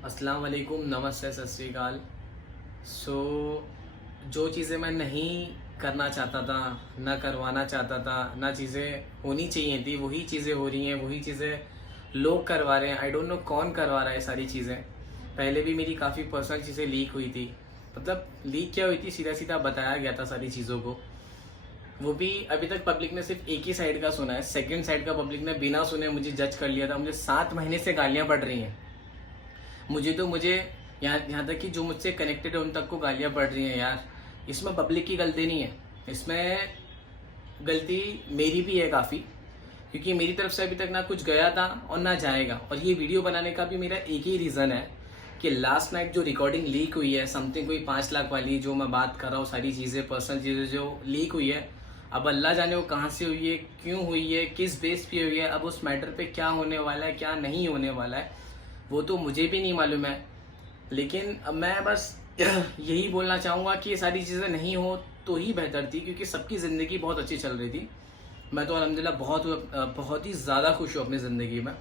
अस्सलाम वालेकुम, नमस्ते, सत श्री अकाल। सो जो चीज़ें मैं नहीं करना चाहता था, ना करवाना चाहता था, ना चीज़ें होनी चाहिए थी, वही चीज़ें हो रही हैं, वही चीज़ें लोग करवा रहे हैं। आई डोंट नो कौन करवा रहा है सारी चीज़ें। पहले भी मेरी काफ़ी पर्सनल चीज़ें लीक हुई थी। मतलब लीक क्या हुई थी, सीधा सीधा बताया गया था सारी चीज़ों को। वो भी अभी तक पब्लिक ने सिर्फ एक ही साइड का सुना है। सेकंड साइड का पब्लिक ने बिना सुने मुझे जज कर लिया था। मुझे 7 महीने से गालियाँ पड़ रही हैं। मुझे यहाँ तक कि जो मुझसे कनेक्टेड है उन तक को गालियाँ पड़ रही हैं यार। इसमें पब्लिक की गलती नहीं है, इसमें गलती मेरी भी है काफ़ी, क्योंकि मेरी तरफ से अभी तक ना कुछ गया था और ना जाएगा। और ये वीडियो बनाने का भी मेरा एक ही रीज़न है कि लास्ट नाइट जो रिकॉर्डिंग लीक हुई है, समथिंग कोई 5 लाख वाली, जो मैं बात कर रहा हूँ, सारी चीज़ें, पर्सनल चीज़ें जो लीक हुई है, अब अल्लाह जाने वो कहाँ से हुई है, क्यों हुई है, किस बेस पे हुई है, अब उस मैटर पे क्या होने वाला है, क्या नहीं होने वाला है, वो तो मुझे भी नहीं मालूम है। लेकिन अब मैं बस यही बोलना चाहूँगा कि ये सारी चीज़ें नहीं हो तो ही बेहतर थी, क्योंकि सबकी ज़िंदगी बहुत अच्छी चल रही थी। मैं तो अल्हम्दुलिल्लाह बहुत ही ज़्यादा खुश हूँ अपनी ज़िंदगी में।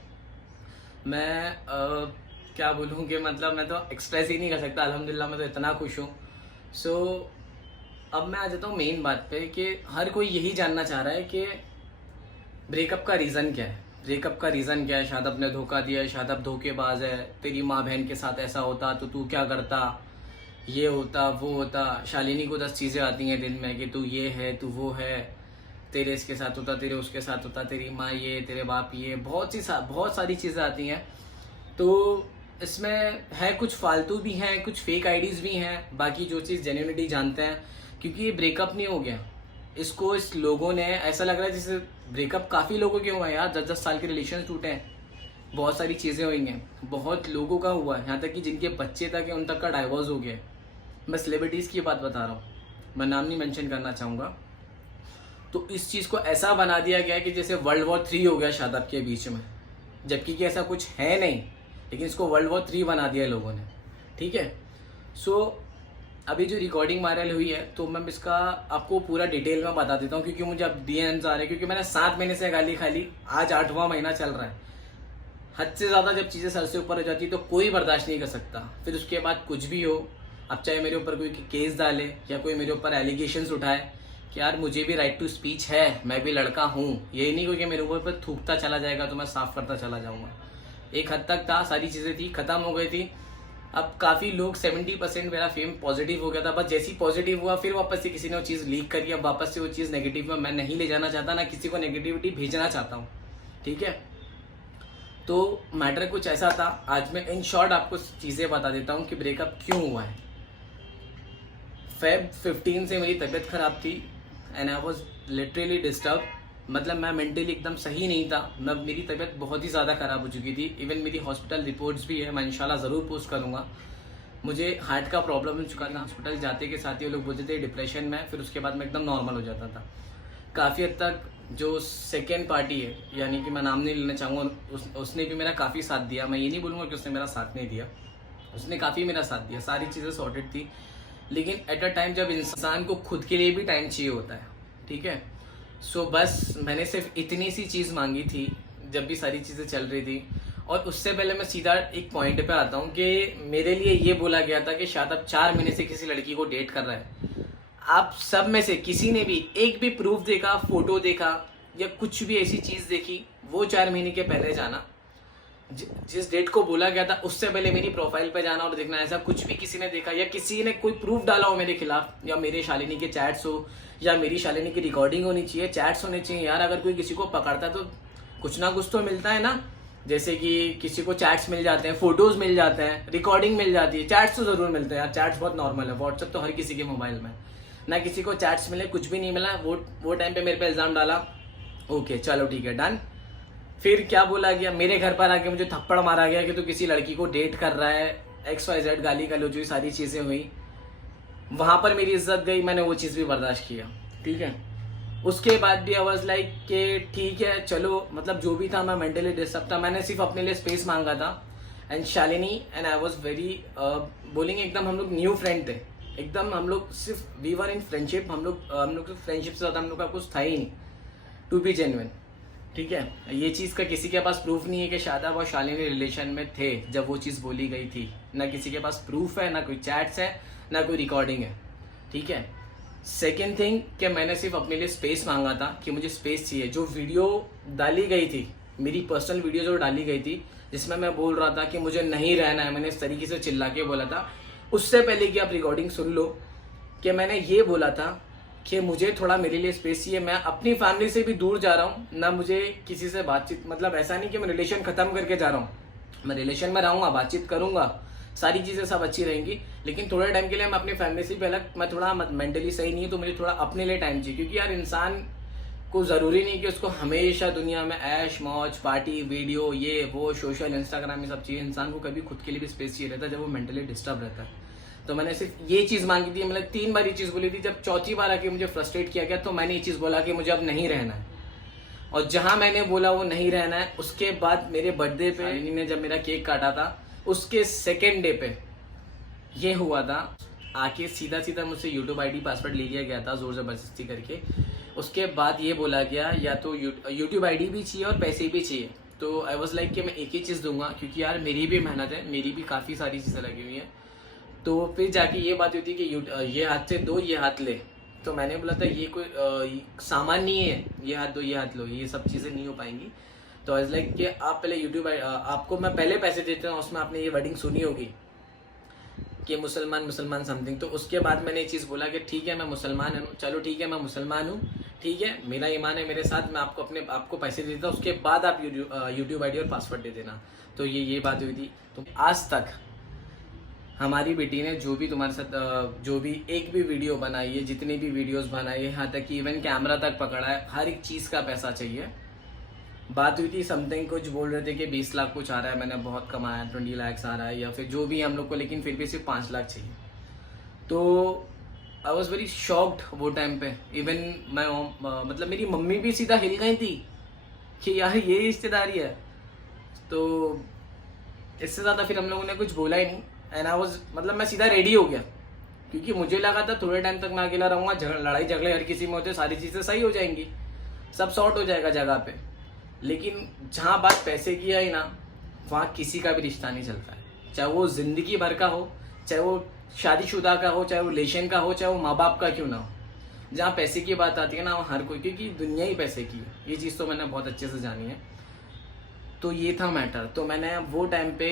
मैं क्या बोलूँ कि मतलब मैं तो एक्सप्रेस ही नहीं कर सकता। अल्हम्दुलिल्लाह मैं तो इतना खुश हूँ। सो अब मैं आ जाता हूँ मेन बात पे कि हर कोई यही जानना चाह रहा है कि ब्रेकअप का रीज़न क्या है। ब्रेकअप का रीज़न क्या है? शायद आपने धोखा दिया है, शायद आप धोखेबाज है, तेरी माँ बहन के साथ ऐसा होता तो तू क्या करता, ये होता वो होता। शालिनी को 10 चीज़ें आती हैं दिन में कि तू ये है, तू वो है, तेरे इसके साथ होता, तेरे उसके साथ होता, तेरी माँ ये, तेरे बाप ये, बहुत सारी चीज़ें आती हैं। तो इसमें है कुछ फालतू भी हैं, कुछ फेक आईडीज़ भी हैं, बाकी जो चीज़ जेन्युइनिटी जानते हैं। क्योंकि ये ब्रेकअप नहीं हो गया, इसको इस लोगों ने ऐसा लग रहा है जैसे ब्रेकअप काफ़ी लोगों के हुए हैं यार। 10-10 साल के रिलेशन टूटे हैं, बहुत सारी चीज़ें हुई हैं, बहुत लोगों का हुआ है, यहाँ तक कि जिनके बच्चे तक हैं उन तक का डाइवोर्स हो गया है। मैं सेलिब्रिटीज़ की बात बता रहा हूँ, मैं नाम नहीं मेंशन करना चाहूँगा। तो इस चीज़ को ऐसा बना दिया गया है कि जैसे वर्ल्ड वॉर 3 हो गया शायद आपके बीच में, जबकि कि ऐसा कुछ है नहीं, लेकिन इसको वर्ल्ड वॉर 3 बना दिया है लोगों ने। ठीक है। सो अभी जो रिकॉर्डिंग वायरल हुई है, तो मैं इसका आपको पूरा डिटेल में बता देता हूँ, क्योंकि मुझे अब डीएम्स आ रहे हैं, क्योंकि मैंने 7 महीने से गाली खा ली, आज 8वां महीना चल रहा है। हद से ज़्यादा जब चीज़ें सर से ऊपर हो जाती है तो कोई बर्दाश्त नहीं कर सकता। फिर उसके बाद कुछ भी हो, अब चाहे मेरे ऊपर कोई केस डाले या कोई मेरे ऊपर एलिगेशंस उठाए कि यार मुझे भी राइट टू स्पीच है, मैं भी लड़का हूँ, ये नहीं क्योंकि मेरे ऊपर थूकता चला जाएगा तो मैं साफ करता चला जाऊँगा। एक हद तक था, सारी चीज़ें थी, ख़त्म हो गई थी। अब काफ़ी लोग 70% मेरा फेम पॉजिटिव हो गया था, बस जैसी पॉजिटिव हुआ फिर वापस से किसी ने वो चीज़ लीक करी। अब वापस से वो चीज़ नेगेटिव में मैं नहीं ले जाना चाहता, ना किसी को नेगेटिविटी भेजना चाहता हूँ। ठीक है। तो मैटर कुछ ऐसा था, आज मैं इन शॉर्ट आपको चीज़ें बता देता हूँ कि ब्रेकअप क्यों हुआ है। फेब 15 से मेरी तबीयत ख़राब थी and I was literally disturb. मतलब मैं मेंटली एकदम सही नहीं था। मैं मेरी तबीयत बहुत ही ज़्यादा ख़राब हो चुकी थी। इवन मेरी हॉस्पिटल रिपोर्ट्स भी है, मैं इंशाल्लाह ज़रूर पोस्ट करूँगा। मुझे हार्ट का प्रॉब्लम हो चुका था। हॉस्पिटल जाते के साथ ही वो लोग बोलते थे डिप्रेशन में, फिर उसके बाद मैं एकदम नॉर्मल हो जाता था। काफ़ी हद तक जो सेकेंड पार्टी है, यानी कि मैं नाम नहीं लेना चाहूँगा, उसने भी मेरा काफ़ी साथ दिया। मैं ये नहीं बोलूँगा कि उसने मेरा साथ नहीं दिया, उसने काफ़ी मेरा साथ दिया, सारी चीज़ें सॉर्टेड थी। लेकिन एट अ टाइम जब इंसान को खुद के लिए भी टाइम चाहिए होता है। ठीक है। सो बस मैंने सिर्फ इतनी सी चीज़ मांगी थी जब भी सारी चीज़ें चल रही थी। और उससे पहले मैं सीधा एक पॉइंट पे आता हूँ कि मेरे लिए ये बोला गया था कि शायद अब 4 महीने से किसी लड़की को डेट कर रहा है। आप सब में से किसी ने भी एक भी प्रूफ देखा, फोटो देखा या कुछ भी ऐसी चीज़ देखी, वो 4 महीने के पहले जाना। जिस डेट को बोला गया था उससे पहले मेरी प्रोफाइल पे जाना और देखना। ऐसा कुछ भी किसी ने देखा या किसी ने कोई प्रूफ डाला हो मेरे खिलाफ, या मेरे शालिनी के चैट्स हो या मेरी शालिनी की रिकॉर्डिंग होनी चाहिए, चैट्स होने चाहिए यार। अगर कोई किसी को पकड़ता है तो कुछ ना कुछ तो मिलता है ना। जैसे कि किसी को चैट्स मिल जाते हैं, फोटोज मिल जाते हैं, रिकॉर्डिंग मिल जाती है, चैट्स तो जरूर मिलते हैं यार। चैट्स बहुत नॉर्मल है, व्हाट्सएप तो हर किसी के मोबाइल में। ना किसी को चैट्स मिले, कुछ भी नहीं मिला। वो टाइम पे मेरे पे इल्जाम डाला, ओके चलो ठीक है डन। फिर क्या बोला गया, मेरे घर पर आके मुझे थप्पड़ मारा गया कि तू किसी लड़की को डेट कर रहा है, XYZ, गाली गलौज हुई, सारी चीज़ें हुई। वहाँ पर मेरी इज्जत गई, मैंने वो चीज़ भी बर्दाश्त किया। ठीक है। उसके बाद भी आई वाज लाइक कि ठीक है चलो, मतलब जो भी था, मैं मेंटली डिस्टर्ब था, मैंने सिर्फ अपने लिए स्पेस मांगा था। And Shalini and I was very बोलेंगे एकदम हम लोग न्यू फ्रेंड थे। एकदम हम लोग सिर्फ वी वर इन फ्रेंडशिप। हम लोग फ्रेंडशिप से ज़्यादा हम लोग का कुछ था ही नहीं, टू बी जेन्युइन। ठीक है, ये चीज़ का किसी के पास प्रूफ नहीं है कि शादाब और शालिनी रिलेशन में थे जब वो चीज़ बोली गई थी। ना किसी के पास प्रूफ है, ना कोई चैट्स है, ना कोई रिकॉर्डिंग है। ठीक है, सेकेंड थिंग कि मैंने सिर्फ अपने लिए स्पेस मांगा था कि मुझे स्पेस चाहिए। जो वीडियो डाली गई थी, मेरी पर्सनल वीडियो जो डाली गई थी जिसमें मैं बोल रहा था कि मुझे नहीं रहना है, मैंने इस तरीके से चिल्ला के बोला था, उससे पहले कि आप रिकॉर्डिंग सुन लो कि मैंने ये बोला था कि मुझे थोड़ा मेरे लिए स्पेस चाहिए। मैं अपनी फैमिली से भी दूर जा रहा हूँ, ना मुझे किसी से बातचीत, मतलब ऐसा नहीं कि मैं रिलेशन खत्म करके जा रहा हूँ, मैं रिलेशन में रहूँगा, बातचीत करूँगा, सारी चीज़ें सब अच्छी रहेंगी, लेकिन थोड़े टाइम के लिए मैं अपनी फैमिली से भी अलग, मैं थोड़ा मेंटली सही नहीं है, तो मुझे थोड़ा अपने लिए टाइम चाहिए। क्योंकि यार इंसान को ज़रूरी नहीं कि उसको हमेशा दुनिया में ऐश मौज पार्टी वीडियो ये वो सोशल इंस्टाग्राम ये सब चाहिए। इंसान को कभी खुद के लिए भी स्पेस चाहिए रहता है जब वो मेंटली डिस्टर्ब रहता है। तो मैंने सिर्फ ये चीज़ मांगी थी, मतलब 3 बार ये चीज़ बोली थी। जब चौथी बार आके मुझे फ्रस्ट्रेट किया गया तो मैंने ये चीज़ बोला कि मुझे अब नहीं रहना है। और जहां मैंने बोला वो नहीं रहना है, उसके बाद मेरे बर्थडे पे शालिनी ने जब मेरा केक काटा था, उसके सेकेंड डे पे ये हुआ था। आके सीधा सीधा मुझसे यूट्यूब आईडी पासवर्ड ले लिया गया था जोर जबरदस्ती करके। उसके बाद ये बोला गया या तो यूट्यूब आईडी भी चाहिए और पैसे भी चाहिए। तो आई वॉज लाइक कि मैं एक ही चीज़ दूंगा, क्योंकि यार मेरी भी मेहनत है, मेरी भी काफ़ी सारी चीज़ें लगी हुई हैं। तो फिर जाके ये बात होती कि ये हाथ से दो ये हाथ ले। तो मैंने बोला था ये कोई सामान नहीं है, ये हाथ दो ये हाथ लो, ये सब चीज़ें नहीं हो पाएंगी। तो आई लाइक कि आप पहले यूट्यूब आपको मैं पहले पैसे देता हूँ, उसमें आपने ये वर्डिंग सुनी होगी कि मुसलमान मुसलमान समथिंग। तो उसके बाद मैंने ये चीज़ बोला कि ठीक है मैं मुसलमान हूँ, चलो ठीक है मैं मुसलमान हूँ, ठीक है मेरा ईमान है मेरे साथ, मैं आपको पैसे दे देता हूँ, उसके बाद आप यूट्यूब आईडी और पासवर्ड दे देना। तो ये बात हुई थी। तो आज तक हमारी बेटी ने जो भी तुम्हारे साथ जो भी एक भी वीडियो बनाई है, जितनी भी वीडियोस बनाई है, यहाँ तक कि इवन कैमरा तक पकड़ा है, हर एक चीज़ का पैसा चाहिए। बात हुई थी समथिंग, कुछ बोल रहे थे कि 20 लाख कुछ आ रहा है, मैंने बहुत कमाया 20 लाख आ रहा है या फिर जो भी हम लोग को, लेकिन फिर भी सिर्फ 5 लाख चाहिए। तो आई वॉज वेरी शॉक्ड वो टाइम पे। इवन मैं मतलब मेरी मम्मी भी सीधा हिल गई थी कि यार ये रिश्तेदारी है। तो इससे ज़्यादा फिर हम लोगों ने कुछ बोला ही नहीं। एंड आई वॉज मतलब मैं सीधा रेडी हो गया, क्योंकि मुझे लगा था थोड़े टाइम तक मैं अकेला रहूँगा, लड़ाई झगड़े हर किसी में होते, सारी चीज़ें सही हो जाएंगी, सब सॉर्ट हो जाएगा जगह पे। लेकिन जहाँ बात पैसे की आई ना, वहाँ किसी का भी रिश्ता नहीं चलता है, चाहे वो ज़िंदगी भर का हो, चाहे वो शादीशुदा का हो, चाहे वो रिलेशन का हो, चाहे वो माँ बाप का क्यों ना हो। जहाँ पैसे की बात आती है ना, वहाँ हर कोई, क्योंकि दुनिया ही पैसे की है, ये चीज़ तो मैंने बहुत अच्छे से जानी है। तो ये था मैटर। तो मैंने वो टाइम पे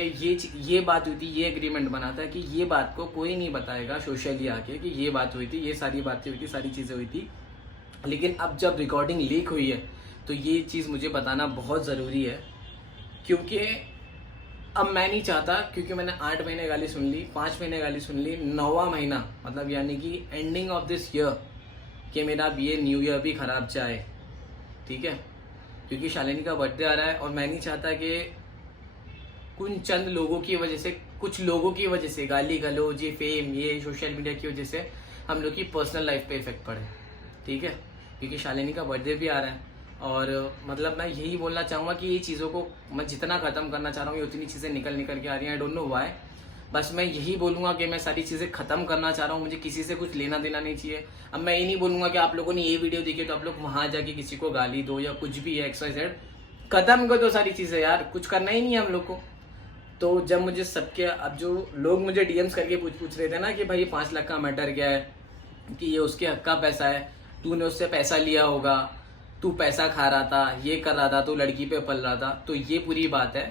ये बात हुई थी, ये एग्रीमेंट बना था कि ये बात को कोई नहीं बताएगा सोशली आके कि ये बात हुई थी, ये सारी बातें हुई थी, सारी चीज़ें हुई थी। लेकिन अब जब रिकॉर्डिंग लीक हुई है तो ये चीज़ मुझे बताना बहुत ज़रूरी है, क्योंकि अब मैं नहीं चाहता, क्योंकि मैंने 8 महीने गाली सुन ली, 5 महीने गाली सुन ली, 9वां महीना मतलब यानी कि एंडिंग ऑफ दिस ईयर कि मेरा ये न्यू ईयर भी ख़राब जाए। ठीक है, क्योंकि शालिनी का बर्थडे आ रहा है और मैं नहीं चाहता कि कुछ चंद लोगों की वजह से, कुछ लोगों की वजह से, गाली गलौज ये फेम ये सोशल मीडिया की वजह से हम लोग की पर्सनल लाइफ पे इफेक्ट पड़े। ठीक है, क्योंकि शालिनी का बर्थडे भी आ रहा है और मतलब मैं यही बोलना चाहूँगा कि ये चीज़ों को मैं जितना ख़त्म करना चाह रहा हूँ, ये उतनी चीज़ें निकल के आ रही हैं। आई डोंट नो व्हाई, बस मैं यही बोलूँगा कि मैं सारी चीज़ें ख़त्म करना चाह रहा हूँ, मुझे किसी से कुछ लेना देना नहीं चाहिए। अब मैं ये नहीं बोलूँगा कि आप लोगों ने ये वीडियो देखी तो आप लोग वहाँ जाके किसी को गाली दो या कुछ भी है XYZ, ख़त्म कर दो सारी चीज़ें यार, कुछ करना ही नहीं है हम लोग को। तो जब मुझे सबके, अब जो लोग मुझे DMs करके पूछ रहे थे ना कि भाई 5 लाख का मैटर क्या है, कि ये उसके हक का पैसा है, तूने उससे पैसा लिया होगा, तू पैसा खा रहा था, ये कर रहा था, तू लड़की पे पल रहा था, तो ये पूरी बात है।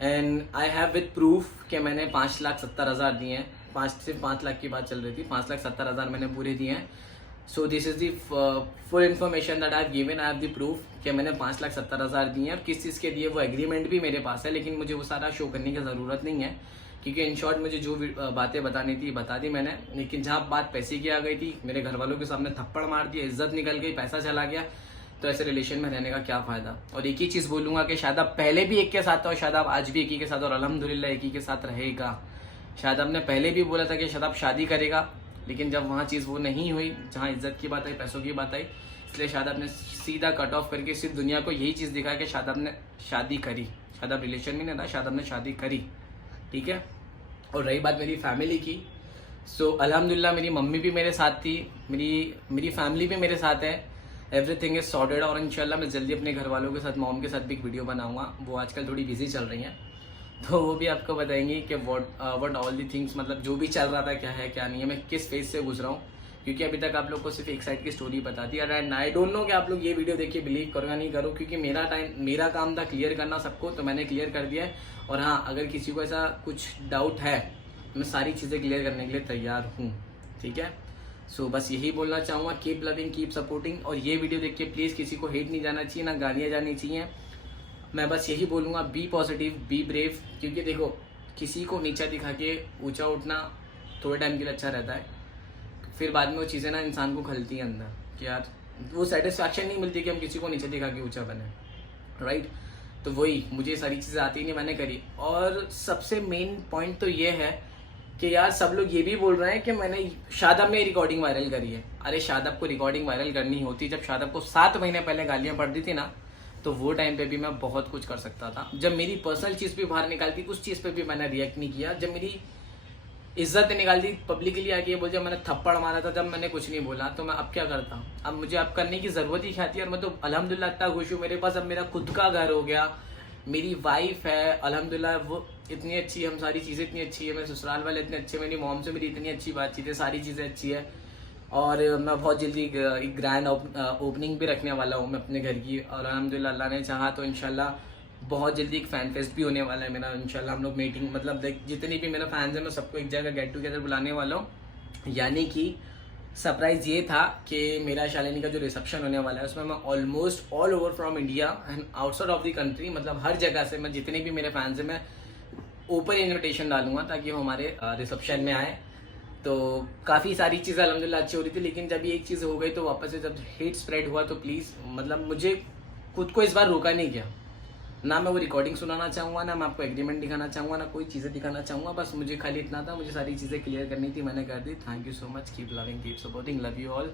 And I have with proof कि मैंने 5,70,000 दिए हैं। 5 लाख की बात चल रही थी, 5,70,000 मैंने पूरे दिए हैं। So this is the full information that I have given. I have the proof कि मैंने 5,70,000 दिए हैं, और किस चीज़ के दिए वो एग्रीमेंट भी मेरे पास है, लेकिन मुझे वो सारा शो करने की ज़रूरत नहीं है, क्योंकि इन शॉर्ट मुझे जो बातें बतानी थी बता दी मैंने। लेकिन जहाँ बात पैसे की आ गई थी, मेरे घर वालों के सामने थप्पड़ मार दिया, इज्जत निकल गई, पैसा चला गया, तो ऐसे रिलेशन में रहने का क्या फ़ायदा। और एक ही चीज़ बोलूँगा कि शादाब पहले भी एक के साथ था और शादाब आज भी एक ही के साथ, और अल्हम्दुलिल्लाह एक ही के साथ रहेगा। शादाब ने पहले भी बोला था कि शादाब शादी करेगा, लेकिन जब वहाँ चीज़ वो नहीं हुई, जहाँ इज्जत की बात आई, पैसों की बात आई, इसलिए शादाब ने सीधा कट ऑफ करके सिर्फ दुनिया को यही चीज़ दिखाया कि शादाब ने शादी करी। शादाब रिलेशन में नहीं था, शादाब ने शादी करी। ठीक है, और रही बात मेरी फैमिली की, सो अल्हम्दुलिल्लाह मेरी मम्मी भी मेरे साथ थी, मेरी फैमिली भी मेरे साथ है। एवरीथिंग इज सॉर्टेड और इंशाल्लाह मैं जल्दी अपने घर वालों के साथ, मॉम के साथ भी एक वीडियो बनाऊंगा। वो आजकल थोड़ी बिजी चल रही हैं, तो वो भी आपको बताएंगी कि व्हाट ऑल दी थिंग्स, मतलब जो भी चल रहा था क्या है क्या नहीं है, मैं किस फेज से गुजरा हूँ। क्योंकि अभी तक आप लोग को सिर्फ एक साइड की स्टोरी बता दी एंड आई डोंट नो कि आप लोग ये वीडियो देखिए बिलीव करो या नहीं करो, क्योंकि मेरा काम था क्लियर करना सबको, तो मैंने क्लियर कर दिया है। और हाँ, अगर किसी को ऐसा कुछ डाउट है, मैं सारी चीज़ें क्लियर करने के लिए तैयार हूँ, ठीक है। सो बस यही बोलना चाहूँगा, कीप लविंग, कीप सपोर्टिंग। और ये वीडियो देख के प्लीज़ किसी को हेट नहीं जाना चाहिए, ना गालियाँ जानी चाहिए। मैं बस यही बोलूँगा, बी पॉजिटिव, बी ब्रेव। क्योंकि देखो, किसी को नीचा दिखा के ऊंचा उठना थोड़े टाइम के लिए अच्छा रहता है, फिर बाद में वो चीज़ें ना इंसान को खलती हैं अंदर कि यार वो सेटिस्फैक्शन नहीं मिलती कि हम किसी को नीचे दिखा के ऊंचा बने, राइट। तो वही, मुझे सारी चीज़ें आती नहीं, मैंने करी। और सबसे मेन पॉइंट तो ये है कि यार सब लोग ये भी बोल रहे हैं कि मैंने शादाब में रिकॉर्डिंग वायरल करी है। अरे शादाब को रिकॉर्डिंग वायरल करनी होती जब शादाब को 7 महीने पहले गालियाँ पड़ती थी ना, तो वो टाइम पे भी मैं बहुत कुछ कर सकता था। जब मेरी पर्सनल चीज़ भी बाहर निकालती, उस चीज़ पे भी मैंने रिएक्ट नहीं किया। जब मेरी इज्जत निकाल दी, पब्लिकली आके बोल दिया, मैंने थप्पड़ मारा था, जब मैंने कुछ नहीं बोला, तो मैं अब क्या करता। अब मुझे अब करने की ज़रूरत ही क्या थी। और मैं तो अल्हम्दुलिल्लाह इतना खुश हूँ, मेरे पास अब मेरा खुद का घर हो गया, मेरी वाइफ है अल्हम्दुलिल्लाह, वो इतनी अच्छी, हम सारी चीज़ें इतनी अच्छी है, मेरे ससुराल वाले इतने अच्छे, मेरी मॉम से मेरी इतनी अच्छी बातचीत है, सारी चीज़ें अच्छी है। और मैं बहुत जल्दी एक ग्रैंड ओपनिंग भी रखने वाला हूँ मैं अपने घर की। और अल्हम्दुलिल्लाह अल्लाह ने चाहा तो इंशाल्लाह बहुत जल्दी एक फ़ैन फेस्ट भी होने वाला है मेरा। इंशाल्लाह हम लोग मीटिंग, मतलब जितने भी मेरे फैंस हैं, मैं सबको एक जगह गेट टुगेदर बुलाने वाला हूँ। यानी कि सरप्राइज़ ये था कि मेरा शालिनी का जो रिसेप्शन होने वाला है, उसमें मैं almost all over from India and outside of the country, मतलब हर जगह से मैं, जितने भी मेरे फैंस हैं, मैं ओपन इन्विटेशन डालूंगा ताकि वो हमारे रिसेप्शन में आए। तो काफ़ी सारी चीज़ें अल्हम्दुलिल्लाह अच्छी हो रही थी, लेकिन जब ये एक चीज़ हो गई तो वापस से जब हेट स्प्रेड हुआ, तो प्लीज़, मतलब मुझे खुद को इस बार रोका नहीं गया। ना मैं वो रिकॉर्डिंग सुनाना चाहूँगा, ना मैं आपको एग्रीमेंट दिखाना चाहूँगा, ना कोई चीज़ें दिखाना चाहूँगा। बस मुझे खाली इतना था, मुझे सारी चीज़ें क्लियर करनी थी, मैंने कर दी। Thank you so much, keep loving, keep supporting, love you all.